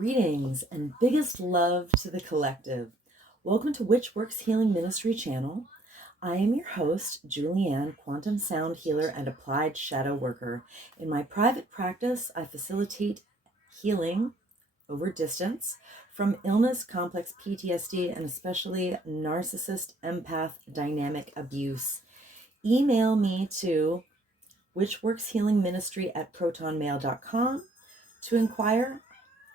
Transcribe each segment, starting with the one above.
Greetings and biggest love to the collective. Welcome to Witch Works Healing Ministry channel. I am your host, Julianne, quantum sound healer and applied shadow worker. In my private practice, I facilitate healing over distance from illness, complex PTSD, and especially narcissist, empath, dynamic abuse. Email me to witchworkshealingministry@protonmail.com to inquire.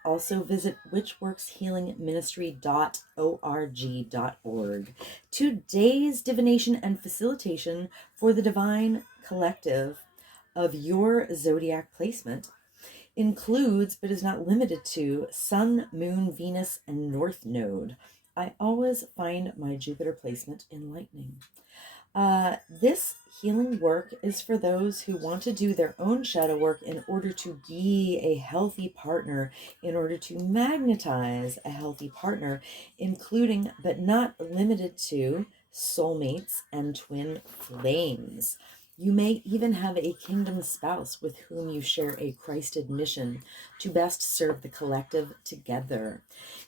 Also visit witchworkshealingministry.org. Today's divination and facilitation for the divine collective of your zodiac placement includes, but is not limited to, Sun, Moon, Venus, and North Node. I always find my Jupiter placement enlightening. This healing work is for those who want to do their own shadow work in order to be a healthy partner, in order to magnetize a healthy partner, including but not limited to soulmates and twin flames. You may even have a kingdom spouse with whom you share a Christed mission to best serve the collective together.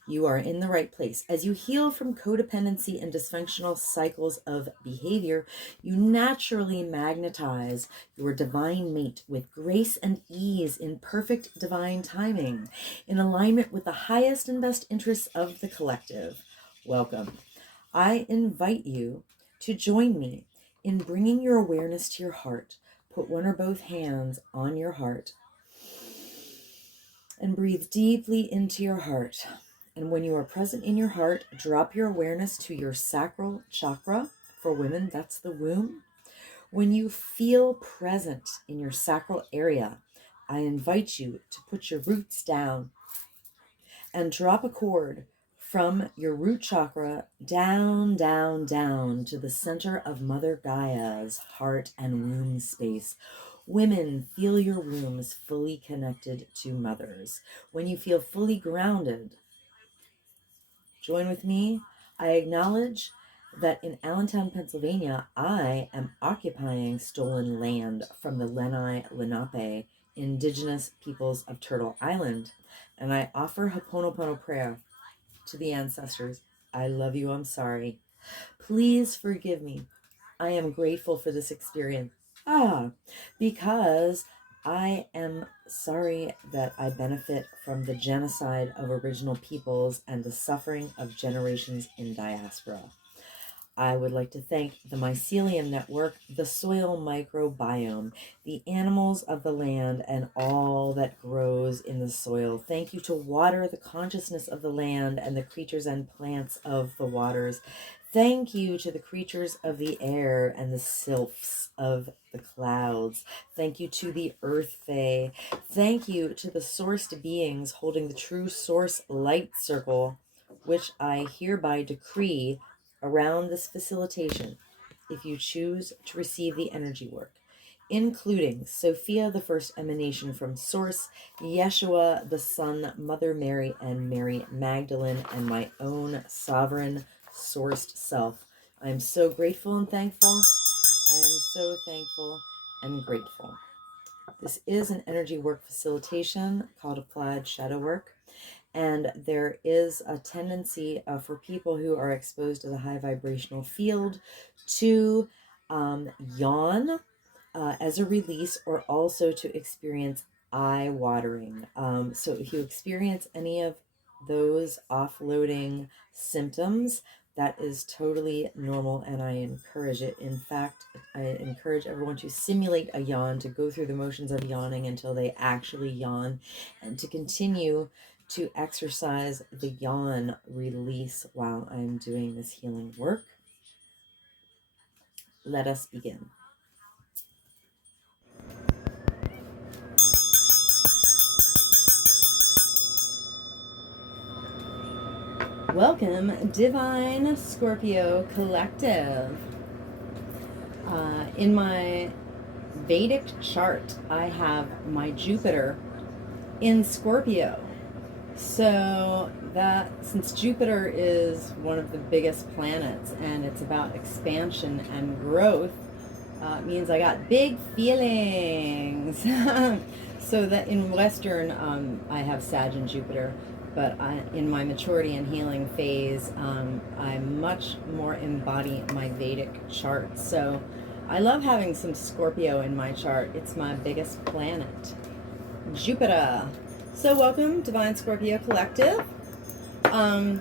You are in the right place. As you heal from codependency and dysfunctional cycles of behavior, you naturally magnetize your divine mate with grace and ease in perfect divine timing, in alignment with the highest and best interests of the collective. Welcome. I invite you to join me in bringing your awareness to your heart. Put one or both hands on your heart and breathe deeply into your heart. And when you are present in your heart, drop your awareness to your sacral chakra. For women, that's the womb. When you feel present in your sacral area, I invite you to put your roots down and drop a cord from your root chakra down, down, down to the center of Mother Gaia's heart and womb space. Women, feel your wombs fully connected to mothers. When you feel fully grounded, join with me. I acknowledge that in Allentown, Pennsylvania, I am occupying stolen land from the Lenni Lenape indigenous peoples of Turtle Island, and I offer Ho'oponopono prayer to the ancestors. I love you, I'm sorry. Please forgive me. I am grateful for this experience. Because I am sorry that I benefit from the genocide of original peoples and the suffering of generations in diaspora. I would like to thank the Mycelium Network, the soil microbiome, the animals of the land, and all that grows in the soil. Thank you to water, the consciousness of the land, and the creatures and plants of the waters. Thank you to the creatures of the air and the sylphs of the clouds. Thank you to the Earth Fae. Thank you to the sourced beings holding the true source light circle, which I hereby decree around this facilitation, if you choose to receive the energy work, including Sophia, the first emanation from Source, Yeshua, the Son, Mother Mary, and Mary Magdalene, and my own sovereign sourced self. I am so grateful and thankful. I am so thankful and grateful. This is an energy work facilitation called Applied Shadow Work. And there is a tendency for people who are exposed to the high vibrational field to yawn as a release, or also to experience eye watering. So if you experience any of those offloading symptoms, that is totally normal, and I encourage it. In fact, I encourage everyone to simulate a yawn, to go through the motions of yawning until they actually yawn, and to continue to exercise the yawn release while I'm doing this healing work. Let us begin. Welcome, Divine Scorpio Collective. In my Vedic chart, I have my Jupiter in Scorpio. So that, since Jupiter is one of the biggest planets and it's about expansion and growth, means I got big feelings. So that in Western, I have Sag and Jupiter. but in my maturity and healing phase, I much more embody my Vedic chart. So I love having some Scorpio in my chart. It's my biggest planet, Jupiter. So welcome, Divine Scorpio Collective. I'll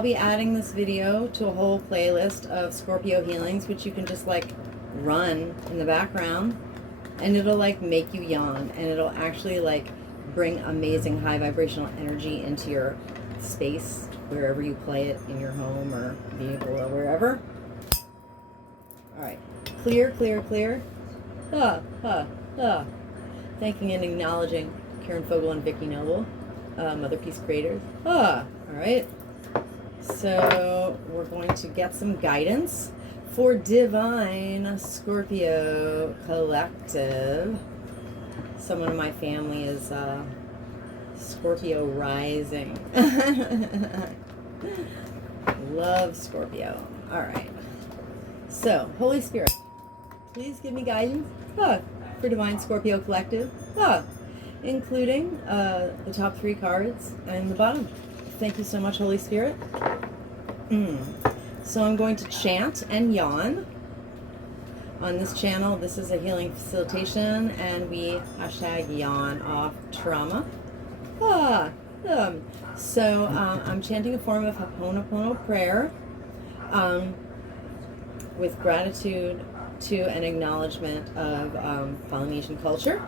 be adding this video to a whole playlist of Scorpio healings, which you can just like run in the background, and it'll like make you yawn, and it'll actually like bring amazing high vibrational energy into your space wherever you play it, in your home or vehicle or wherever. All right, clear, clear, clear. Thanking and acknowledging Karen Fogel and Vicky Noble, Mother Peace creators. All right. So we're going to get some guidance for Divine Scorpio Collective. Someone in my family is Scorpio rising. Love Scorpio. All right. So, Holy Spirit, please give me guidance for Divine Scorpio Collective, including the top 3 cards and the bottom. Thank you so much, Holy Spirit. So I'm going to chant and yawn on this channel. This is a healing facilitation, and we hashtag yawn off trauma. So I'm chanting a form of Ho'oponopono prayer with gratitude to an acknowledgement of Polynesian culture.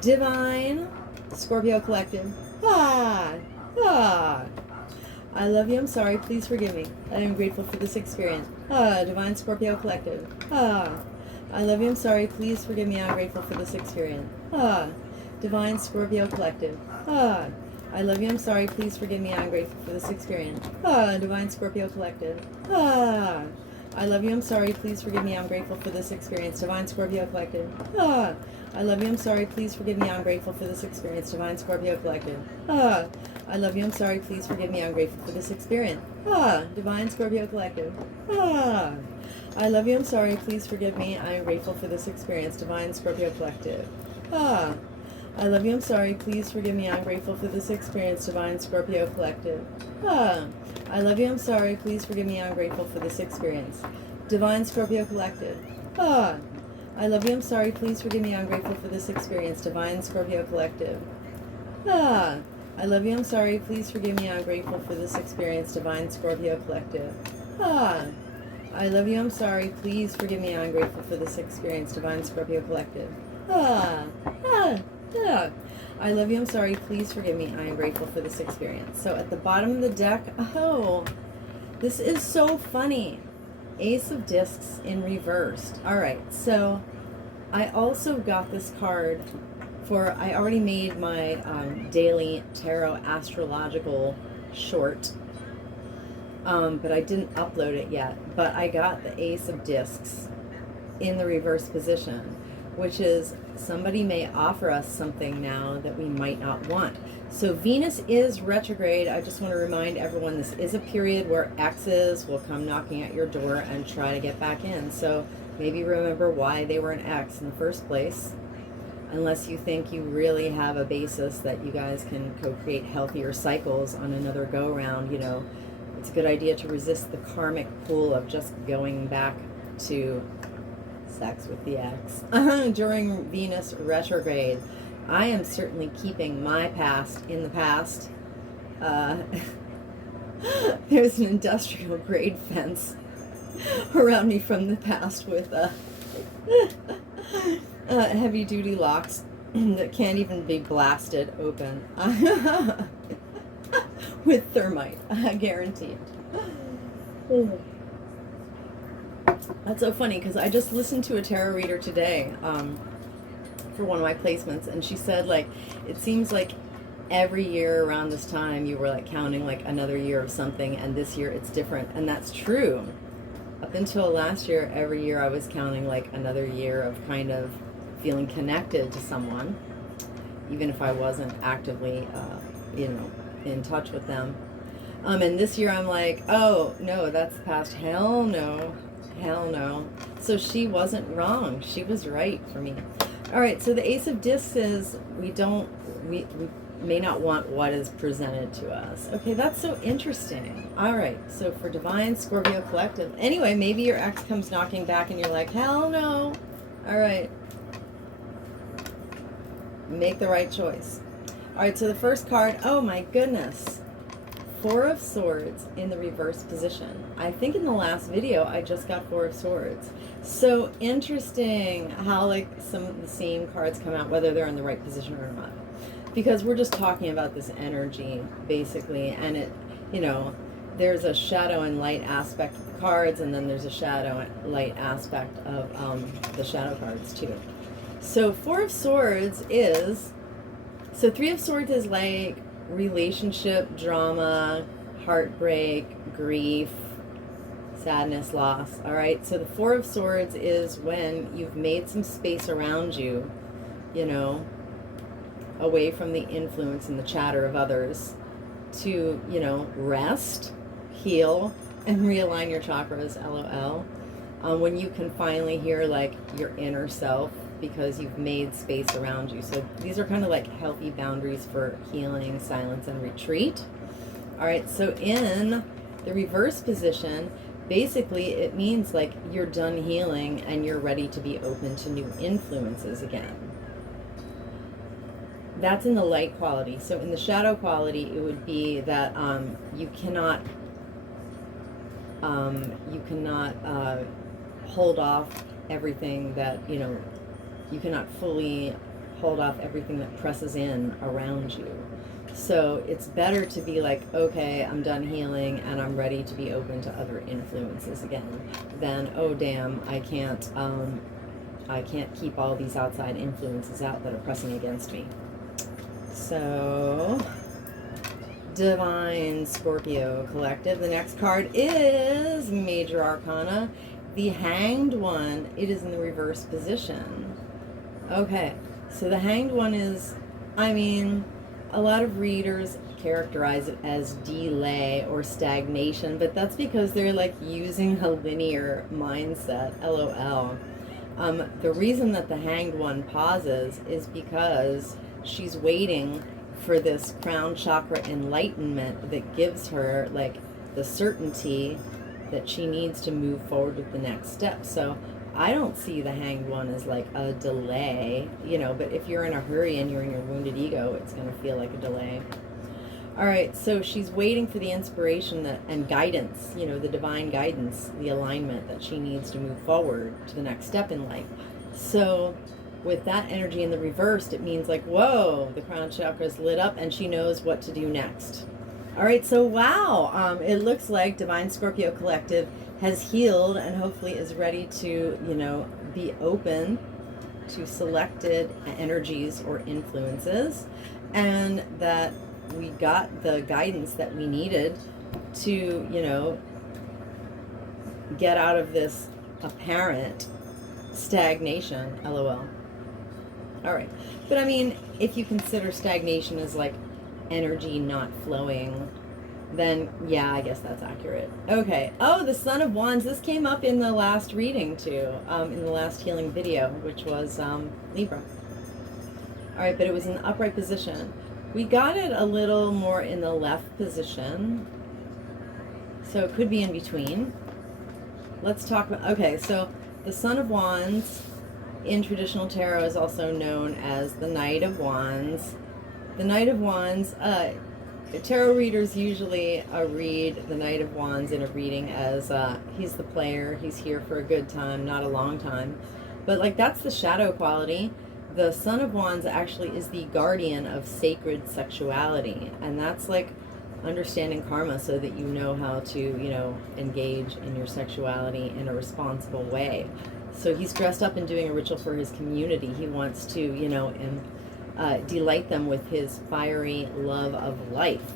Divine Scorpio Collective. I love you, I'm sorry, please forgive me. I am grateful for this experience. Divine Scorpio Collective. I love you, I'm sorry, please forgive me, I'm grateful for this experience. Divine Scorpio Collective. I love you, I'm sorry, please forgive me, I'm grateful for this experience. Divine Scorpio Collective. I love you, I'm sorry, please forgive me, I'm grateful for this experience. Divine Scorpio Collective. I love you, I'm sorry, please forgive me, I'm grateful for this experience. Divine Scorpio Collective. I love you, I'm sorry, please forgive me, I'm grateful for this experience. Divine Scorpio Collective. I love you, I'm sorry, please forgive me, I am grateful for this experience. Divine Scorpio Collective. I love you, I'm sorry, please forgive me, I'm grateful for this experience. Divine Scorpio Collective. I love you, I'm sorry, please forgive me, I'm grateful for this experience. Divine Scorpio Collective. I love you, I'm sorry, please forgive me, I'm grateful for this experience. Divine Scorpio Collective. I love you, I'm sorry, please forgive me, I'm grateful for this experience. Divine Scorpio Collective. I love you, I'm sorry, please forgive me, I'm grateful for this experience. Divine Scorpio Collective. I love you, I'm sorry, please forgive me, I am grateful for this experience. So at the bottom of the deck, this is so funny. Ace of Discs in reversed. All right, so I also got this card for, I already made my daily tarot astrological short, but I didn't upload it yet. But I got the Ace of Discs in the reverse position, which is somebody may offer us something now that we might not want. So Venus is retrograde. I just want to remind everyone this is a period where exes will come knocking at your door and try to get back in. So maybe remember why they were an ex in the first place, unless you think you really have a basis that you guys can co-create healthier cycles on another go-round. You know, it's a good idea to resist the karmic pull of just going back to sex with the ex during Venus retrograde. I am certainly keeping my past in the past. There's an industrial grade fence around me from the past with heavy duty locks that can't even be blasted open with thermite, guaranteed. That's so funny because I just listened to a tarot reader today for one of my placements, and she said, like, it seems like every year around this time you were like counting like another year of something, and this year it's different. And that's true. Up until last year, every year I was counting like another year of kind of feeling connected to someone, even if I wasn't actively in touch with them. And this year I'm like, oh no, that's the past. Hell no. So she wasn't wrong. She was right for me. All right, so the Ace of Discs is we may not want what is presented to us. Okay, that's so interesting. All right, so for Divine Scorpio Collective, anyway, maybe your ex comes knocking back and you're like, hell no. All right, make the right choice. All right, so the first card, oh my goodness, Four of Swords in the reverse position. I think in the last video I just got Four of Swords. So interesting how like some of the same cards come out, whether they're in the right position or not. Because we're just talking about this energy basically, and it, you know, there's a shadow and light aspect of the cards, and then there's a shadow and light aspect of the shadow cards too. So Four of Swords is, so Three of Swords is like relationship drama, heartbreak, grief, sadness, loss. All right, so the Four of Swords is when you've made some space around you, you know, away from the influence and the chatter of others, to, you know, rest, heal, and realign your chakras, LOL. When you can finally hear like your inner self, because you've made space around you. So these are kind of like healthy boundaries for healing, silence, and retreat. All right, so in the reverse position, basically it means like you're done healing and you're ready to be open to new influences again. That's in the light quality. So in the shadow quality, it would be that you cannot hold off everything that, you know, you cannot fully hold off everything that presses in around you. So it's better to be like, okay, I'm done healing and I'm ready to be open to other influences again, than, oh damn, I can't keep all these outside influences out that are pressing against me. So Divine Scorpio Collective, the next card is Major Arcana, the Hanged One. It is in the reverse position. Okay, so the Hanged One is, I mean, a lot of readers characterize it as delay or stagnation, but that's because they're like using a linear mindset, LOL. The reason that the Hanged One pauses is because she's waiting for this crown chakra enlightenment that gives her like the certainty that she needs to move forward with the next step. So I don't see the Hanged One as like a delay, you know, but if you're in a hurry and you're in your wounded ego, it's going to feel like a delay. All right, so she's waiting for the inspiration that, and guidance, you know, the divine guidance, the alignment that she needs to move forward to the next step in life. So with that energy in the reversed, it means like, whoa, the crown chakra is lit up and she knows what to do next. All right, so wow, it looks like Divine Scorpio Collective has healed and hopefully is ready to, you know, be open to selected energies or influences, and that we got the guidance that we needed to, you know, get out of this apparent stagnation, LOL. All right, but I mean, if you consider stagnation as like energy not flowing, then yeah, I guess that's accurate. Okay. Oh, the Son of Wands. This came up in the last reading too, in the last healing video, which was Libra. All right, but it was in the upright position. We got it a little more in the left position, so it could be in between. Let's talk about, okay, so the Son of Wands in traditional tarot is also known as the Knight of Wands. The Knight of Wands, tarot readers usually read the Knight of Wands in a reading as he's the player, he's here for a good time, not a long time. But like that's the shadow quality. The Son of Wands actually is the guardian of sacred sexuality, and that's like understanding karma so that you know how to, you know, engage in your sexuality in a responsible way. So he's dressed up and doing a ritual for his community. He wants to, you know, delight them with his fiery love of life.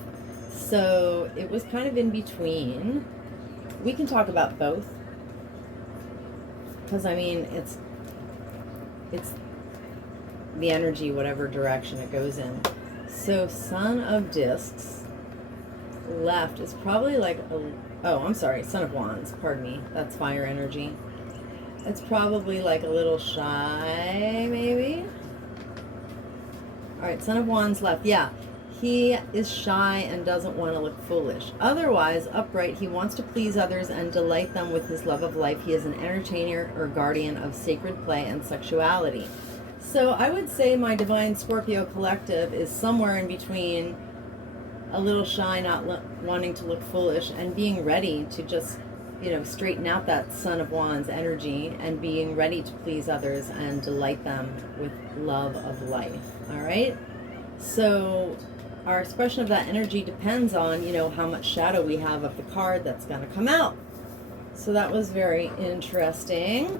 So it was kind of in between. We can talk about both, because I mean it's the energy, whatever direction it goes in. So Son of Discs left is probably like I'm sorry, Son of Wands, pardon me, that's fire energy. It's probably like a little shy, maybe. All right, Son of Wands left. Yeah, he is shy and doesn't want to look foolish. Otherwise, upright, he wants to please others and delight them with his love of life. He is an entertainer or guardian of sacred play and sexuality. So I would say my Divine Scorpio collective is somewhere in between a little shy, not wanting to look foolish, and being ready to just, straighten out that Son of Wands energy and being ready to please others and delight them with love of life. All right? So our expression of that energy depends on, how much shadow we have of the card that's going to come out. So that was very interesting.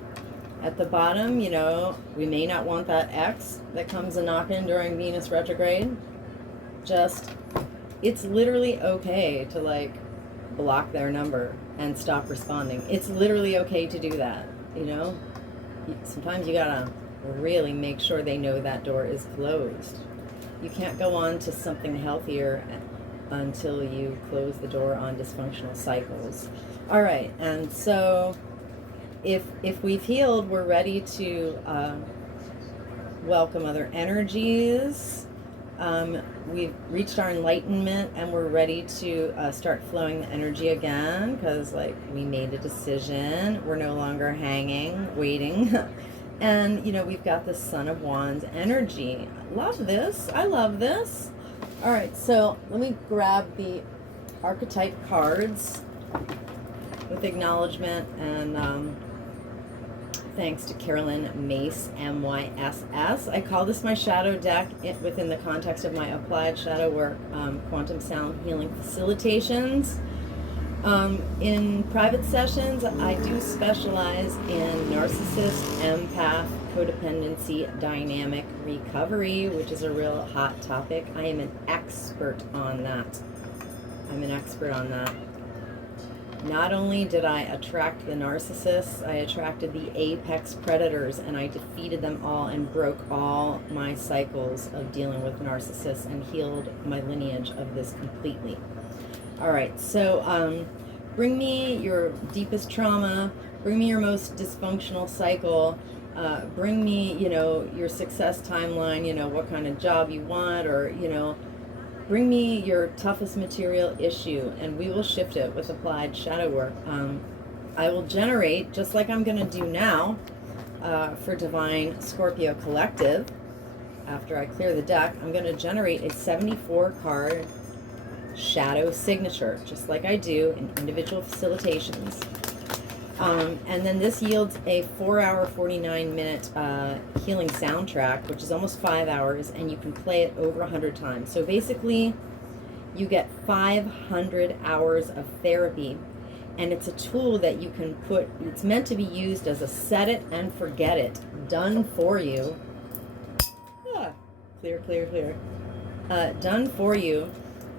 At the bottom, we may not want that X that comes a knocking during Venus retrograde. It's literally okay to block their number and stop responding. It's literally okay to do that, Sometimes you gotta really make sure they know that door is closed. You can't go on to something healthier until you close the door on dysfunctional cycles. All right, and so if we've healed, we're ready to welcome other energies. We've reached our enlightenment and we're ready to start flowing the energy again, because we made a decision. We're no longer hanging, waiting. And we've got the Son of Wands energy. Love this. I love this. All right, so let me grab the archetype cards with acknowledgement and thanks to Carolyn Mace, MYSS. I call this my shadow deck within the context of my applied shadow work, quantum sound healing facilitations. In private sessions, I do specialize in narcissist, empath, codependency, dynamic recovery, which is a real hot topic. I am an expert on that. Not only did I attract the narcissists, I attracted the apex predators, and I defeated them all and broke all my cycles of dealing with narcissists and healed my lineage of this completely. All right, so bring me your deepest trauma, bring me your most dysfunctional cycle, bring me, your success timeline, what kind of job you want, or, bring me your toughest material issue, and we will shift it with applied shadow work. I will generate, just like I'm going to do now for Divine Scorpio Collective. After I clear the deck, I'm going to generate a 74-card shadow signature, just like I do in individual facilitations. And then this yields a 4-hour, 49-minute healing soundtrack, which is almost 5 hours, and you can play it over 100 times. So basically, you get 500 hours of therapy, and it's a tool that you can put, it's meant to be used as a set it and forget it, done for you. Clear. Done for you,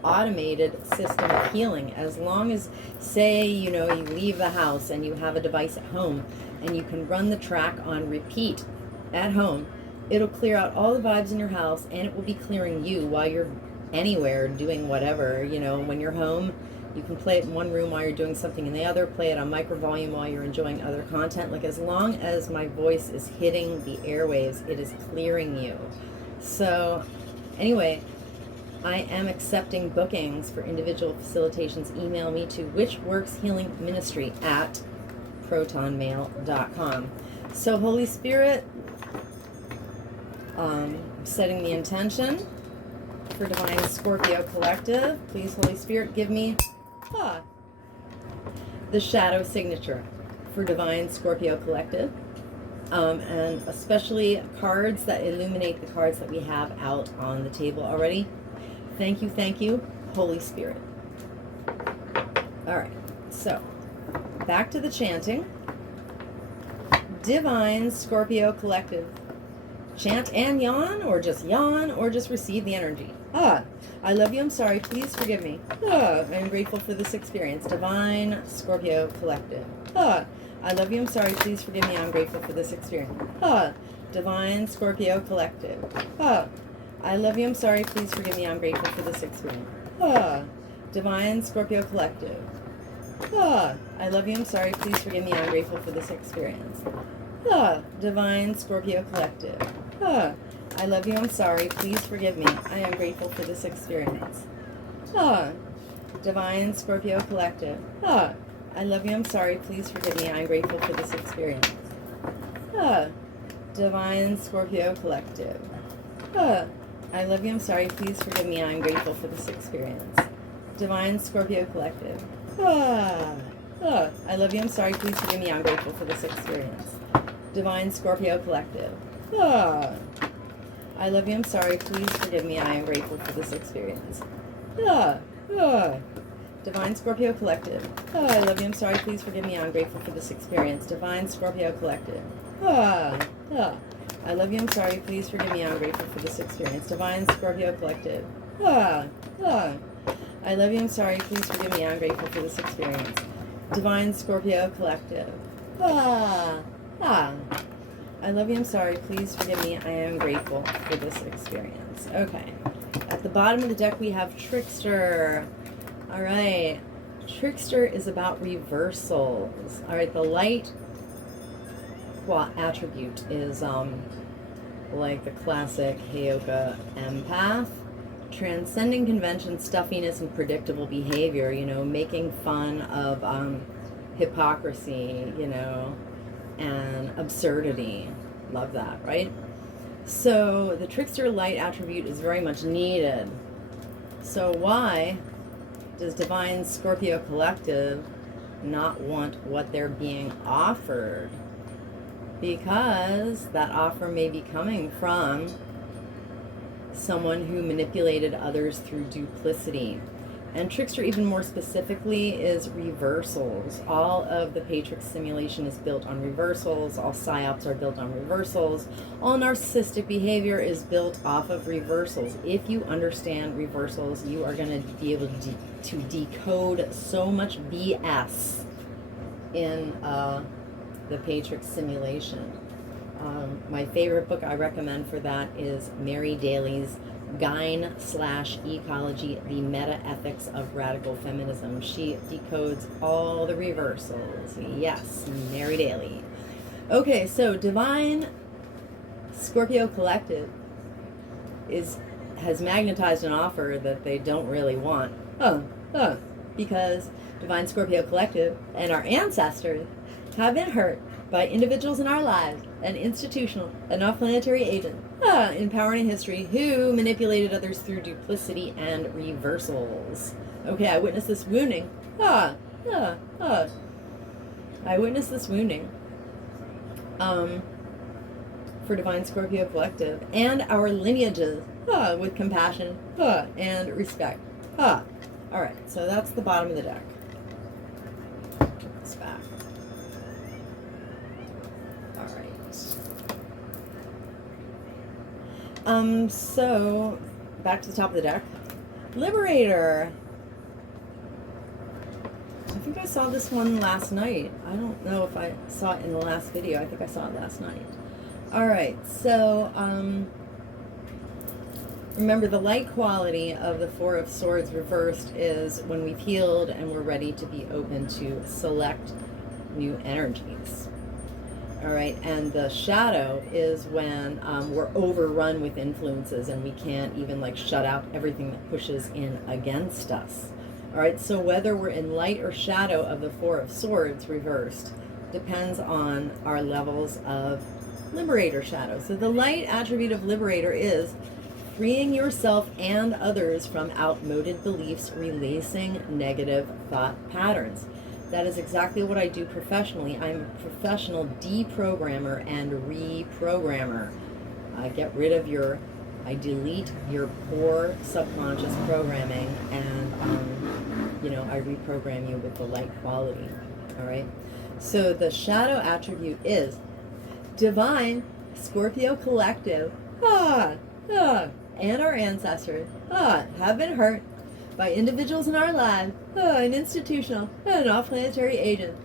automated system of healing. As long as, say, you leave the house and you have a device at home and you can run the track on repeat at home, it'll clear out all the vibes in your house, and it will be clearing you while you're anywhere doing whatever. When you're home, you can play it in one room while you're doing something in the other, play it on micro volume while you're enjoying other content. As long as my voice is hitting the airwaves, it is clearing you. So anyway, I am accepting bookings for individual facilitations. Email me to witchworkshealingministry@protonmail.com. So Holy Spirit, setting the intention for Divine Scorpio Collective. Please, Holy Spirit, give me the shadow signature for Divine Scorpio Collective. And especially cards that illuminate the cards that we have out on the table already. Thank you, Holy Spirit. All right, so back to the chanting. Divine Scorpio Collective. Chant and yawn, or just receive the energy. I love you, I'm sorry, please forgive me. I'm grateful for this experience. Divine Scorpio Collective. I love you, I'm sorry, please forgive me, I'm grateful for this experience. Divine Scorpio Collective. I love you, I'm sorry, please forgive me, I'm grateful for this experience. Divine Scorpio Collective. I love you, I'm sorry, please forgive me, I'm grateful for this experience. Divine Scorpio Collective. I love you, I'm sorry, please forgive me. I am grateful for this experience. Ah, Divine Scorpio Collective. Ah, I love you, I'm sorry, please forgive me. I am grateful for this experience. Ah, Divine Scorpio Collective. Ah, I love you, I'm sorry, please forgive me. I am grateful for this experience. Divine Scorpio Collective. Ah, I love you, I'm sorry, please forgive me. I'm grateful for this experience. Divine Scorpio Collective. Ah, I love you, I'm sorry, please forgive me. I am grateful for this experience. Ah, Divine Scorpio Collective. I love you, I'm sorry, please forgive me. I'm grateful for this experience. Divine Scorpio Collective. I love you, I'm sorry, please forgive me. I'm grateful for this experience. Divine Scorpio Collective. I love you, I'm sorry, please forgive me. I'm grateful for this experience. Divine Scorpio Collective. I love you, I'm sorry, please forgive me. I am grateful for this experience. Okay. At the bottom of the deck we have Trickster. All right. Trickster is about reversals. All right, the light attribute is like the classic Heyoka empath, transcending convention, stuffiness, and predictable behavior, you know, making fun of hypocrisy, you know, and absurdity. Love that, right? So the Trickster light attribute is very much needed. So why does Divine Scorpio Collective not want what they're being offered? Because that offer may be coming from someone who manipulated others through duplicity. And Trickster, even more specifically, is reversals. All of the Patrix simulation is built on reversals. All psyops are built on reversals. All narcissistic behavior is built off of reversals. If you understand reversals, you are going to be able to decode so much BS in the Patrix simulation. My favorite book I recommend for that is Mary Daly's Gyne/Ecology, the Meta-Ethics of Radical Feminism. She decodes all the reversals. Yes, Mary Daly. Okay, so Divine Scorpio Collective has magnetized an offer that they don't really want. Because Divine Scorpio Collective and our ancestors have been hurt by individuals in our lives, an institutional, an off-planetary agent, in power and history, who manipulated others through duplicity and reversals. Okay, I witnessed this wounding. I witnessed this wounding for Divine Scorpio Collective and our lineages with compassion and respect. Alright, so that's the bottom of the deck. Put this back. So back to the top of the deck. Liberator. I think I saw this one last night. I don't know if I saw it in the last video. I think I saw it last night. Alright, so remember, the light quality of the Four of Swords reversed is when we've healed and we're ready to be open to select new energies. All right, and the shadow is when we're overrun with influences and we can't even like shut out everything that pushes in against us. All right, so whether we're in light or shadow of the Four of Swords reversed depends on our levels of Liberator shadow. So the light attribute of Liberator is freeing yourself and others from outmoded beliefs, releasing negative thought patterns. That is exactly what I do professionally. I'm a professional deprogrammer and reprogrammer. I delete your poor subconscious programming, and I reprogram you with the light quality. All right. So the shadow attribute is Divine Scorpio Collective, and our ancestors have been hurt by individuals in our lives, an institutional and off-planetary agent,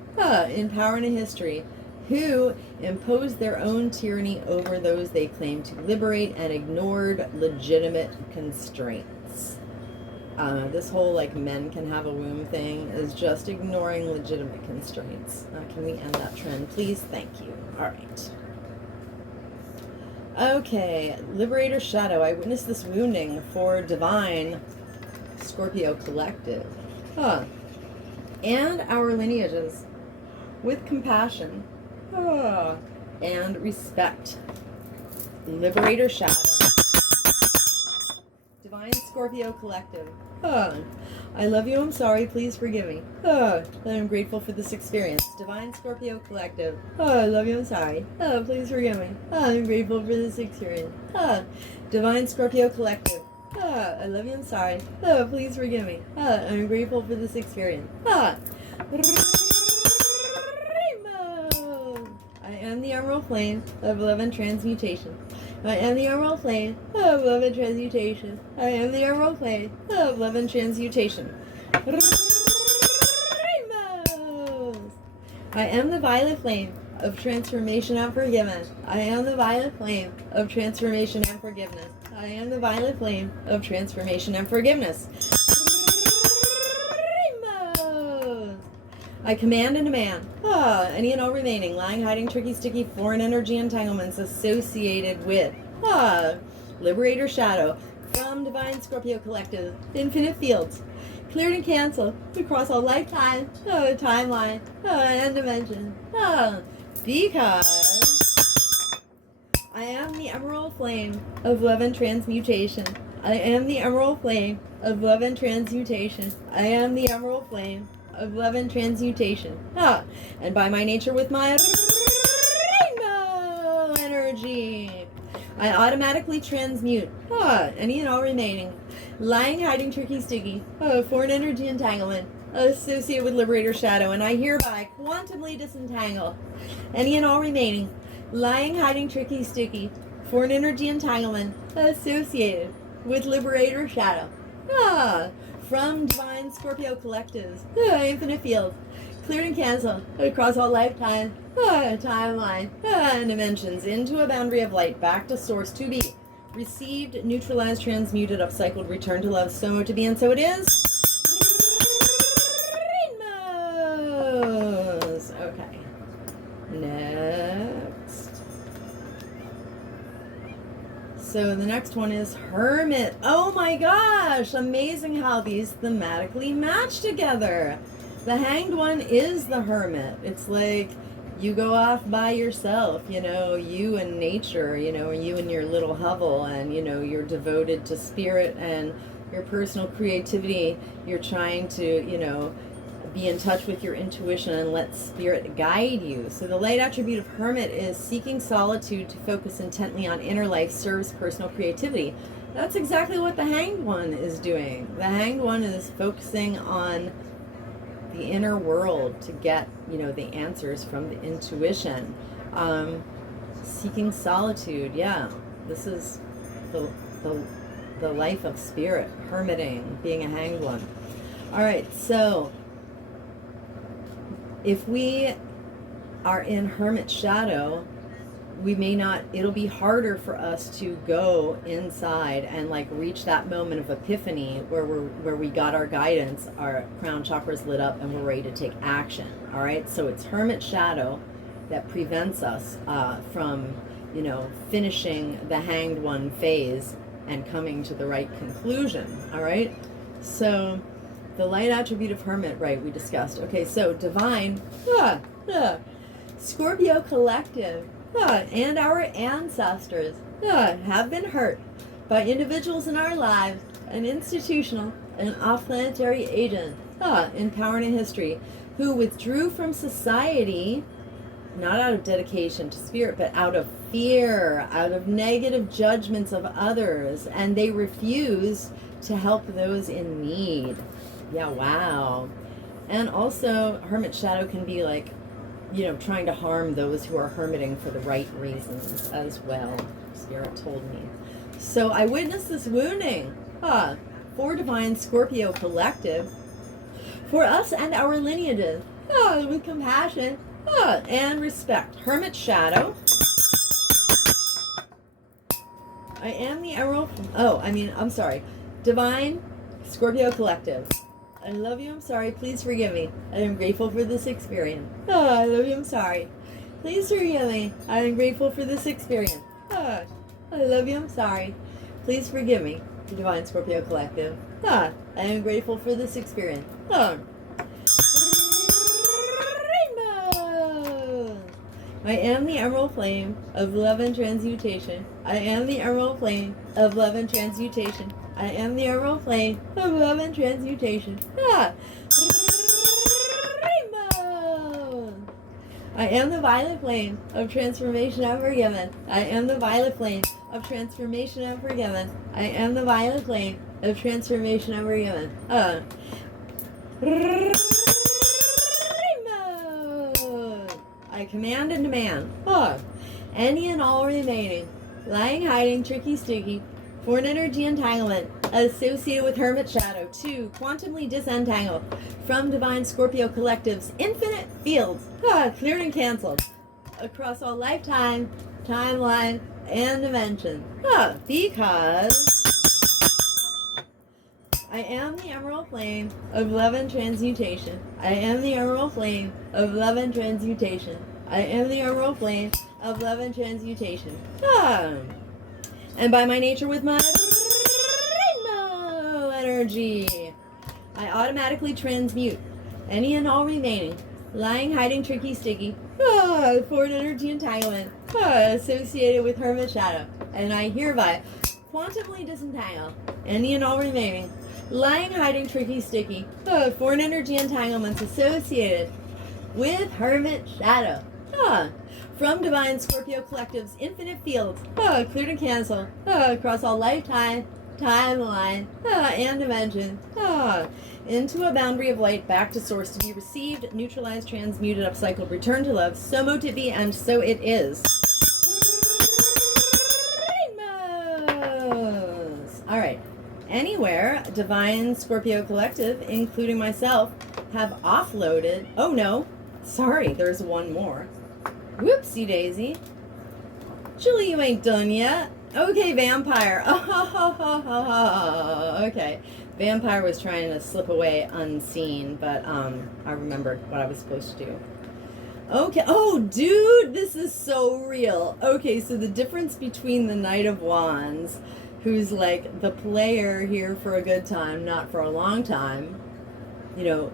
in power and in history, who imposed their own tyranny over those they claimed to liberate and ignored legitimate constraints. This whole like men can have a womb thing is just ignoring legitimate constraints. Can we end that trend, please? Thank you. All right. Okay, Liberator Shadow. I witnessed this wounding for Divine Scorpio Collective. Huh. And our lineages with compassion. Huh. And respect. Liberator Shadow. Divine Scorpio Collective. I love you, I'm sorry, please forgive me. I am grateful for this experience. Divine Scorpio Collective. I love you, I'm sorry. Please forgive me. I'm grateful for this experience. Divine Scorpio Collective. I love you, I'm sorry. Please forgive me. I'm grateful for this experience. I am the Emerald Flame of Love and Transmutation. I am the Emerald Flame of Love and Transmutation. I am the Emerald Flame of Love and Transmutation. Rainbows! I am the Violet Flame of Transformation and Forgiveness. I am the Violet Flame of Transformation and Forgiveness. I am the Violet Flame of Transformation and Forgiveness. Rainbows! I command and demand any and all remaining lying, hiding, tricky, sticky, foreign energy entanglements associated with Liberator Shadow from Divine Scorpio Collective Infinite Fields, cleared and canceled across all lifetime, timeline, and dimension. Because I am the Emerald Flame of Love and Transmutation. I am the Emerald Flame of Love and Transmutation. I am the Emerald Flame of Love and Transmutation. And by my nature with my rainbow energy, I automatically transmute any and all remaining lying, hiding, tricky, sticky, foreign energy entanglement associated with Liberator Shadow, and I hereby quantumly disentangle any and all remaining lying, hiding, tricky, sticky, foreign energy entanglement associated with Liberator Shadow. From Divine Scorpio Collectives, Infinite Field, cleared and canceled across all lifetime, timeline, and dimensions, into a boundary of light, back to source to be, received, neutralized, transmuted, upcycled, returned to love, so to be, and so it is. Rainbows! Okay. Next. So the next one is Hermit. Oh my gosh! Amazing how these thematically match together. The Hanged One is the Hermit. It's like you go off by yourself, you and nature, you and your little hovel, and, you're devoted to spirit and your personal creativity. You're trying to, be in touch with your intuition and let spirit guide you. So the light attribute of Hermit is seeking solitude to focus intently on inner life serves personal creativity. That's exactly what the Hanged One is doing. The Hanged One is focusing on the inner world to get, the answers from the intuition. Seeking solitude, this is the life of spirit, hermiting, being a hanged one. All right, so if we are in hermit shadow, we may not, it'll be harder for us to go inside and reach that moment of epiphany where we got our guidance, our crown chakras lit up, and we're ready to take action. All right, so it's hermit shadow that prevents us from finishing the hanged one phase and coming to the right conclusion. All right, so the light attribute of hermit, right, we discussed. Okay, so divine Scorpio collective and our ancestors have been hurt by individuals in our lives and institutional and off-planetary agents in power and in history who withdrew from society, not out of dedication to spirit, but out of fear, out of negative judgments of others, and they refuse to help those in need. Yeah, wow. And also, hermit shadow can be trying to harm those who are hermiting for the right reasons as well. Spirit told me. So I witnessed this wounding for Divine Scorpio Collective, for us and our lineages, with compassion and respect. Hermit shadow. I am the Emerald. I'm sorry. Divine Scorpio Collective. I love you, I'm sorry, please forgive me. I am grateful for this experience. I love you, I'm sorry. Please forgive me. I am grateful for this experience. I love you. I'm sorry. Please forgive me, the Divine Scorpio Collective. I am grateful for this experience. Rainbow! I am the emerald flame of love and transmutation. I am the emerald flame of love and transmutation. I am the emerald flame of love and transmutation. Rainbow! I am the violet flame of transformation and forgiven. I am the violet flame of transformation and forgiven. I am the violet flame of transformation and forgiven. Rainbow! I command and demand. Any and all remaining lying, hiding, tricky, sticky, foreign energy entanglement associated with hermit shadow to quantumly disentangle from Divine Scorpio Collective's infinite fields, cleared and canceled across all lifetime, timeline, and dimension. Because I am the emerald flame of love and transmutation. I am the emerald flame of love and transmutation. I am the emerald flame of love and transmutation. And by my nature with my rainbow energy, I automatically transmute any and all remaining lying, hiding, tricky, sticky, foreign energy entanglement associated with hermit shadow. And I hereby quantumly disentangle any and all remaining lying, hiding, tricky, sticky, foreign energy entanglements associated with hermit shadow. From Divine Scorpio Collective's infinite fields, cleared and canceled, across all lifetime, timeline, and dimension, into a boundary of light back to source to be received, neutralized, transmuted, upcycled, returned to love. So mote it be, and so it is. Rainbows! Alright. Anywhere Divine Scorpio Collective, including myself, have offloaded. Oh no, sorry, there's one more. Whoopsie daisy. Julie, you ain't done yet. Okay, vampire. Oh, okay. Vampire was trying to slip away unseen, but I remembered what I was supposed to do. Okay. Oh, dude, this is so real. Okay, so the difference between the Knight of Wands, who's like the player here for a good time, not for a long time, you know,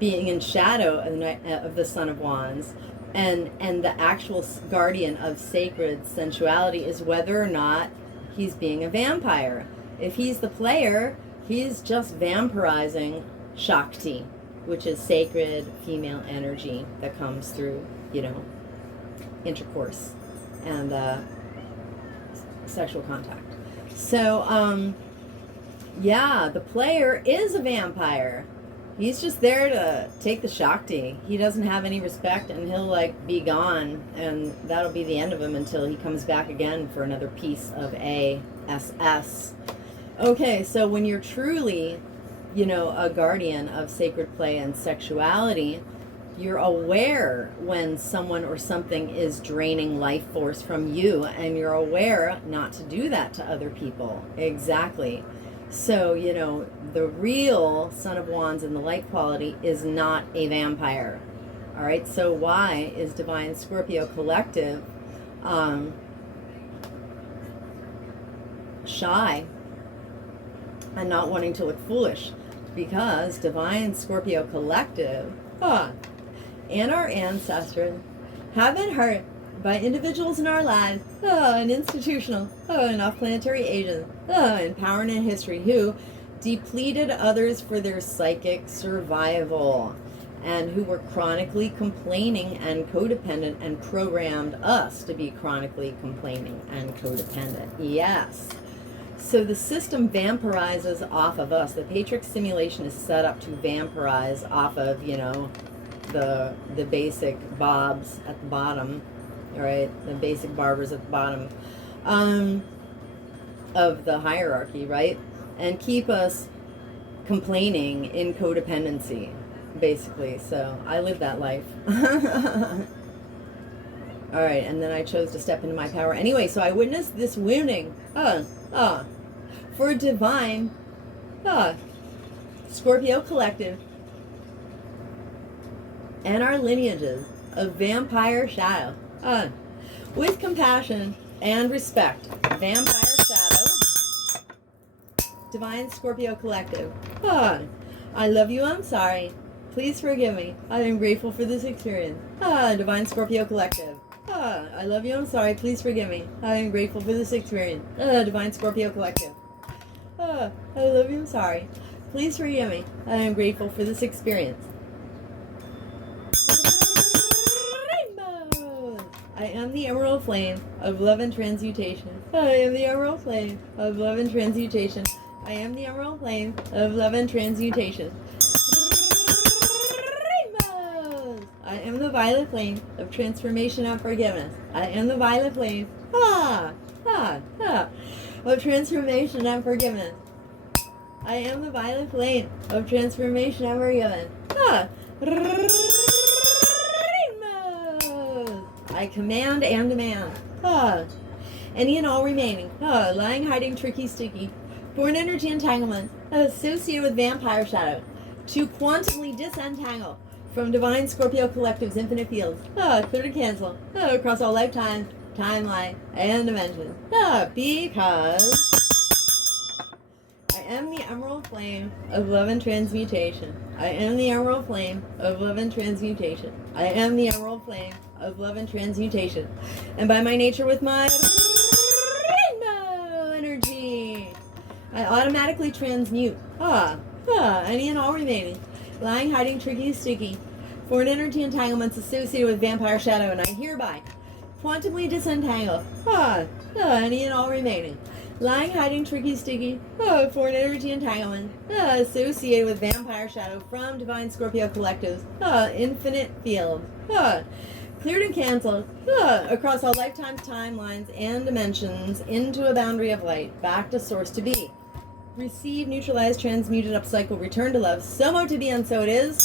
being in shadow of the Son of Wands, and the actual guardian of sacred sensuality is whether or not he's being a vampire. If he's the player, he's just vampirizing Shakti, which is sacred female energy that comes through, you know, intercourse and sexual contact. So, yeah, the player is a vampire. He's just there to take the Shakti. He doesn't have any respect, and he'll, like, be gone, and that'll be the end of him until he comes back again for another piece of ASS. Okay, so when you're truly, you know, a guardian of sacred play and sexuality, you're aware when someone or something is draining life force from you, and you're aware not to do that to other people. Exactly. So, you know, the real Son of Wands in the light quality is not a vampire. All right, so why is Divine Scorpio Collective shy and not wanting to look foolish? Because Divine Scorpio Collective and our ancestors have been hurt by individuals in our lives, and institutional, and off-planetary agents, in power and in history, who depleted others for their psychic survival, and who were chronically complaining and codependent, and programmed us to be chronically complaining and codependent. Yes. So the system vampirizes off of us. The Patrix simulation is set up to vampirize off of, you know, the basic bobs at the bottom, all right, the basic barbers at the bottom of the hierarchy, right, and keep us complaining in codependency, basically. So I live that life. All right, and then I chose to step into my power anyway. So I witnessed this wounding for Divine Scorpio Collective and our lineages of vampire shadow, with compassion and respect. Vampire Shadow. Divine Scorpio Collective. I love you, I'm sorry. Please forgive me. I am grateful for this experience. Divine Scorpio Collective. I love you, I'm sorry. Please forgive me. I am grateful for this experience. Divine Scorpio Collective. I love you, I'm sorry. Please forgive me. I am grateful for this experience. Rainbows. I am the emerald flame of love and transmutation. I am the emerald flame of love and transmutation. I am the emerald flame of love and transmutation. Rainbows. I am the violet flame of transformation and forgiveness. I am the violet flame of transformation and forgiveness. I am the violet flame of transformation and forgiveness. Rainbows. I command and demand. Any and all remaining. Lying, hiding, tricky, sticky. Born energy entanglements associated with vampire shadow to quantumly disentangle from divine Scorpio Collective's infinite fields. Clear to cancel across all lifetimes, timeline, and dimensions. Because I am the emerald flame of love and transmutation. I am the emerald flame of love and transmutation. I am the emerald flame of love and transmutation. And by my nature with my rainbow energy, I automatically transmute any and all remaining lying, hiding, tricky, sticky foreign energy entanglements associated with vampire shadow, and I hereby quantumly disentangle any and all remaining lying, hiding, tricky, sticky foreign energy entanglement associated with vampire shadow from divine Scorpio Collective's infinite field. Cleared and canceled across all lifetimes, timelines, and dimensions into a boundary of light, back to source to be. Receive, neutralize, transmuted, upcycle, return to love. So mo to be, and so it is.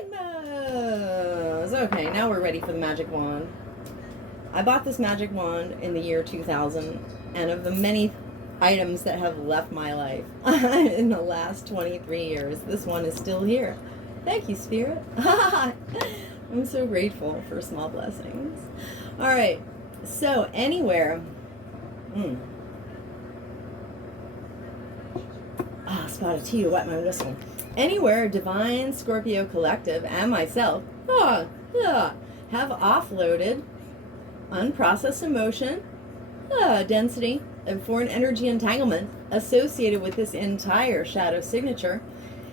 Rainbows. Okay, now we're ready for the magic wand. I bought this magic wand in the year 2000, and of the many items that have left my life in the last 23 years, this one is still here. Thank you, Spirit. I'm so grateful for small blessings. All right, so anywhere. Spot of tea to wet my whistle. Anywhere divine Scorpio Collective and myself have offloaded unprocessed emotion, density, and foreign energy entanglement associated with this entire shadow signature,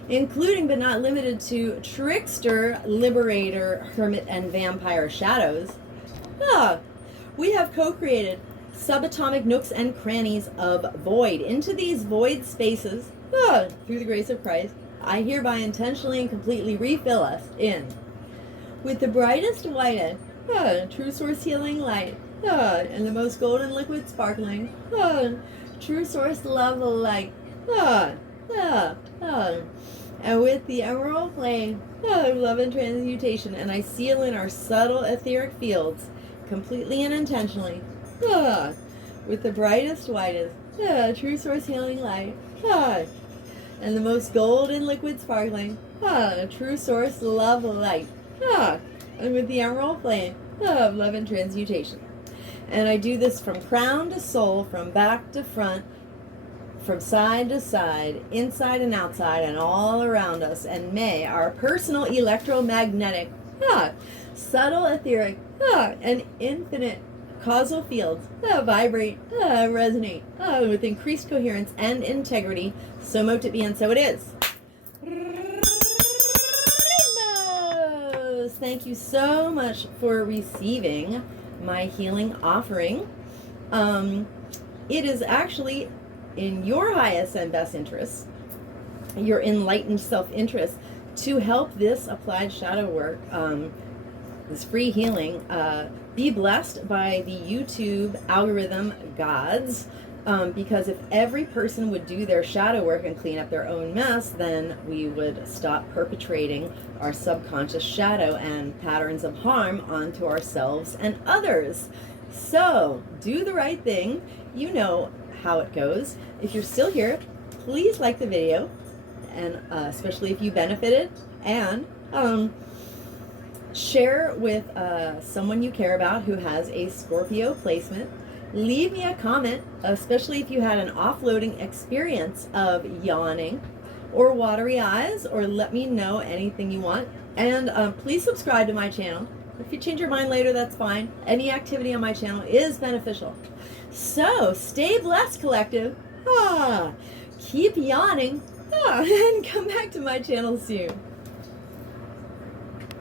including but not limited to trickster, liberator, hermit, and vampire shadows. We have co-created subatomic nooks and crannies of void. Into these void spaces, through the grace of Christ, I hereby intentionally and completely refill us in with the brightest, whitest, true source healing light, and the most golden liquid sparkling, true source love light, and with the emerald flame of love and transmutation, and I seal in our subtle etheric fields, completely and intentionally, with the brightest, whitest, true source healing light, and the most golden liquid sparkling, true source love light, and with the emerald flame of love and transmutation. And I do this from crown to sole, from back to front, from side to side, inside and outside, and all around us. And may our personal electromagnetic, subtle etheric, and infinite causal fields vibrate, resonate with increased coherence and integrity. So mote it be, and so it is. Rainbows! Thank you so much for receiving my healing offering. It is actually in your highest and best interest, your enlightened self-interest, to help this applied shadow work, this free healing, be blessed by the YouTube algorithm gods, because if every person would do their shadow work and clean up their own mess, then we would stop perpetrating our subconscious shadow and patterns of harm onto ourselves and others. So do the right thing. You know how it goes. If you're still here, please like the video, and especially if you benefited, and Share with someone you care about who has a Scorpio placement. Leave me a comment, especially if you had an offloading experience of yawning or watery eyes, or let me know anything you want. And please subscribe to my channel. If you change your mind later, that's fine. Any activity on my channel is beneficial. So stay blessed, collective. Keep yawning. And come back to my channel soon.